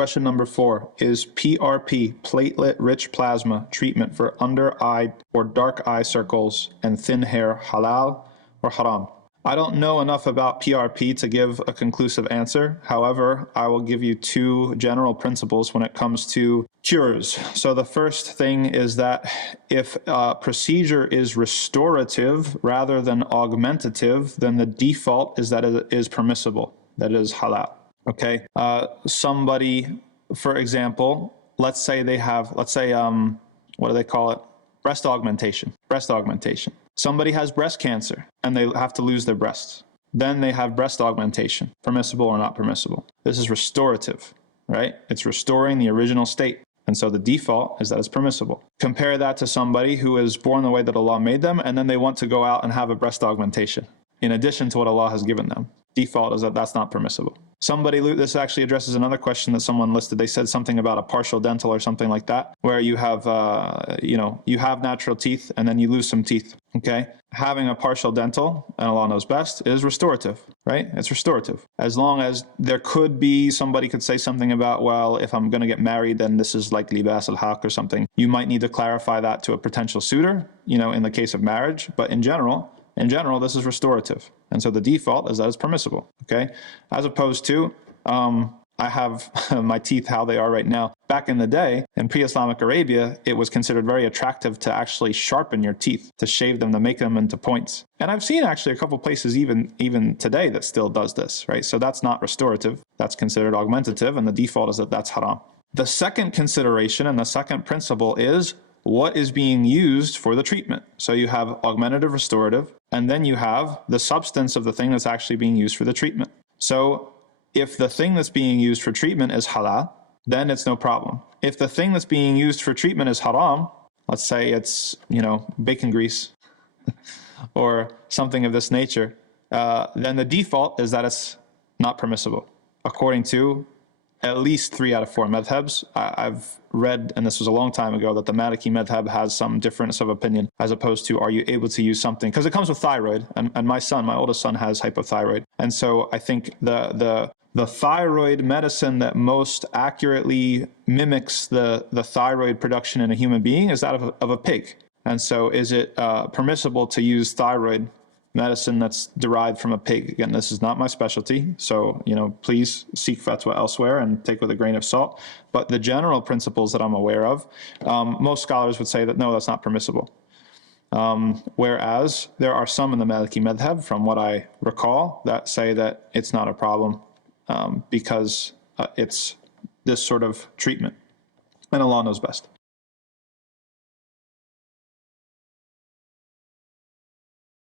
Question number 4. Is PRP, platelet-rich plasma, treatment for under-eye or dark eye circles and thin hair halal or haram? I don't know enough about PRP to give a conclusive answer. However, I will give you 2 general principles when it comes to cures. So the first thing is that if a procedure is restorative rather than augmentative, then the default is that it is permissible, that it is halal. Okay? Somebody, for example, let's say they have, what do they call it? Breast augmentation. Somebody has breast cancer and they have to lose their breasts. Then they have breast augmentation, permissible or not permissible. This is restorative, right? It's restoring the original state. And so the default is that it's permissible. Compare that to somebody who is born the way that Allah made them, and then they want to go out and have a breast augmentation in addition to what Allah has given them. Default is that that's not permissible. This actually addresses another question that someone listed. They said something about a partial dental or something like that, where you have, you have natural teeth and then you lose some teeth, okay? Having a partial dental, and Allah knows best, is restorative, right? It's restorative. As long as there could be, somebody could say something about, well, if I'm going to get married, then this is like libas al-haq or something. You might need to clarify that to a potential suitor, in the case of marriage, but in general, this is restorative. And so the default is that it's permissible, okay? As opposed to, I have my teeth how they are right now. Back in the day, in pre-Islamic Arabia, it was considered very attractive to actually sharpen your teeth, to shave them, to make them into points. And I've seen actually a couple places even today that still does this, right? So that's not restorative. That's considered augmentative, and the default is that that's haram. The second consideration and the second principle is what is being used for the treatment. So you have augmentative, restorative, and then you have the substance of the thing that's actually being used for the treatment. So if the thing that's being used for treatment is halal, then it's no problem. If the thing that's being used for treatment is haram, let's say it's, bacon grease or something of this nature, then the default is that it's not permissible, according to at least 3 out of 4 madhabs. I've read, and this was a long time ago, that the Maliki madhab has some difference of opinion as opposed to, are you able to use something? Because it comes with thyroid, and my oldest son has hypothyroid. And so I think the thyroid medicine that most accurately mimics the thyroid production in a human being is that of a pig. And so is it permissible to use thyroid medicine that's derived from a pig? Again, this is not my specialty, so please seek fatwa elsewhere and take with a grain of salt. But the general principles that I'm aware of, most scholars would say that no, that's not permissible. Whereas there are some in the Maliki madhab, from what I recall, that say that it's not a problem because it's this sort of treatment. And Allah knows best.